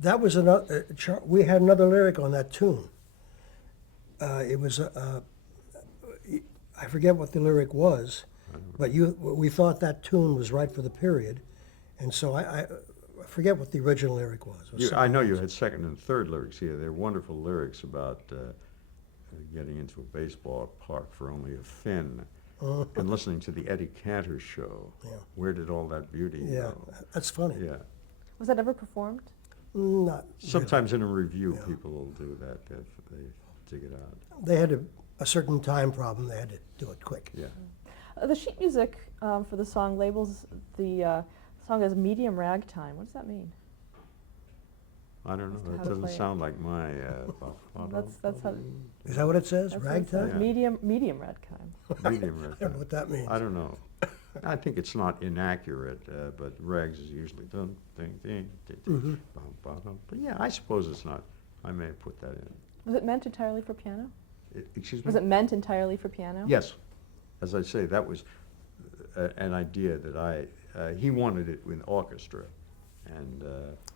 That was another, we had another lyric on that tune. It was, I forget what the lyric was, but we thought that tune was right for the period. And so I forget what the original lyric was. It was I know something you else. had second and third lyrics here. They're wonderful lyrics about getting into a baseball park for only a fin and listening to the Eddie Cantor show. Yeah. Where did all that beauty Yeah, go? that's funny. Yeah. Was that ever performed? Not Sometimes in a review, Yeah. people will do that if they dig it out. They had a certain time problem. They had to do it quick. Yeah. The sheet music for the song labels the song as medium ragtime. What does that mean? I don't know. How It to doesn't play it. sound like my. That's how. Is that what it says? That's what it says. Ragtime? Medium ragtime. medium I don't know what that means. I don't know. I think it's not inaccurate, but rags is usually dun, ding, ding, ding, ding, bum, bum, bum. But yeah, I suppose it's not. I may have put that in. Was it meant entirely for piano? Excuse me? Was it meant entirely for piano? Yes. As I say, that was an idea that he wanted it with orchestra. And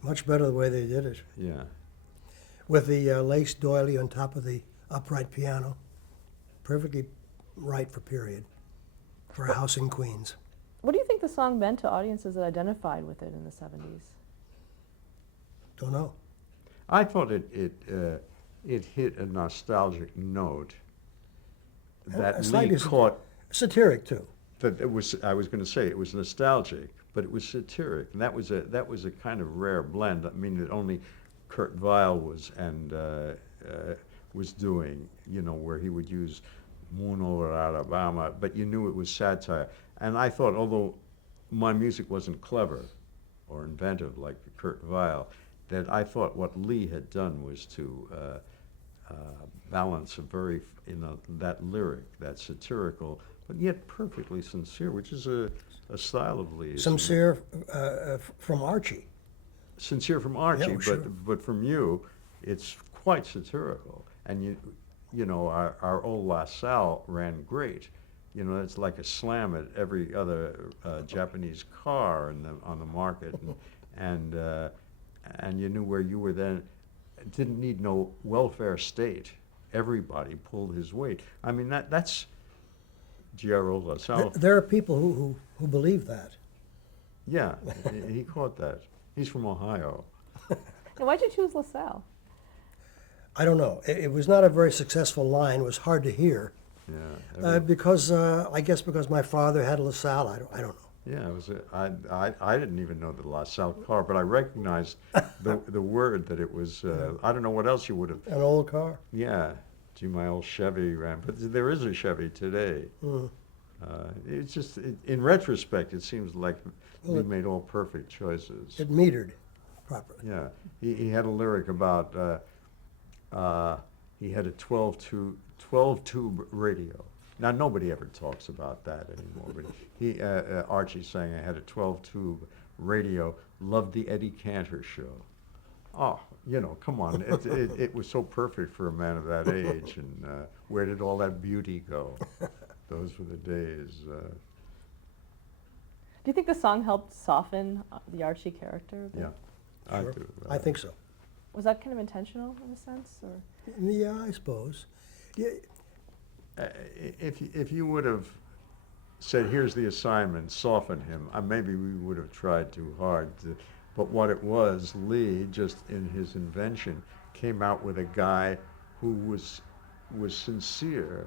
Much better the way they did it. yeah. With the lace doily on top of the upright piano. Perfectly right for period. For a house in Queens. What do you think the song meant to audiences that identified with it in the 70s? Don't know. I thought it hit a nostalgic note that It's Lee like caught. Satiric, too. That it was. I was going to say it was nostalgic, but it was satiric, and that was a kind of rare blend. I mean, that only Kurt Weill was doing. You know, where he would use "Moon over Alabama," but you knew it was satire. And I thought, although my music wasn't clever or inventive like Kurt Weill, that I thought what Lee had done was to balance that lyric, that satirical, but yet perfectly sincere, which is a style of Lee's. Sincere from Archie. Sincere from Archie, Yeah, sure. but from you, it's quite satirical. And you know, our old La Salle ran great. You know, it's like a slam at every other Japanese car on the market, and you knew where you were then. It didn't need no welfare state. Everybody pulled his weight. I mean, that's Giro La Salle. There are people who believe that. Yeah, he caught that. He's from Ohio. And why'd you choose LaSalle? I don't know. It was not a very successful line. It was hard to hear. Yeah. Because, I guess because my father had a LaSalle. I don't know. Yeah, it was. I didn't even know the La Salle car, but I recognized the word that it was. I don't know what else you would have. An old car? Yeah, gee, my old Chevy ran, but there is a Chevy today. It's just, in retrospect, it seems like we made all perfect choices. It metered properly. Yeah, he had a lyric about he had a 12 tube radio. Now nobody ever talks about that anymore. But Archie sang, I had a 12 tube radio. Loved the Eddie Cantor show. Oh, you know, come on. It was so perfect for a man of that age. And where did all that beauty go? Those were the days. Do you think the song helped soften the Archie character a bit? Yeah, I Sure. do. I think so. Was that kind of intentional in a sense, or? Yeah, I suppose. Yeah, If you would have said, here's the assignment, soften him, maybe we would have tried too hard. But what it was, Lee, just in his invention, came out with a guy who was sincere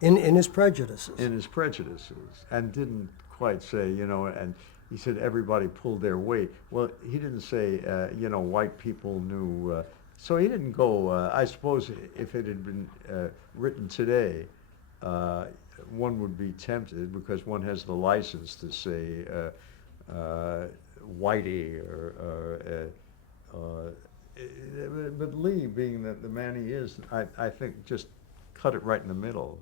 in his prejudices. in his prejudices and didn't quite say, you know, and he said everybody pulled their weight. Well, he didn't say, you know, white people knew. So he didn't go, I suppose if it had been written today, one would be tempted because one has the license to say whitey but Lee, being the man he is, I think just cut it right in the middle.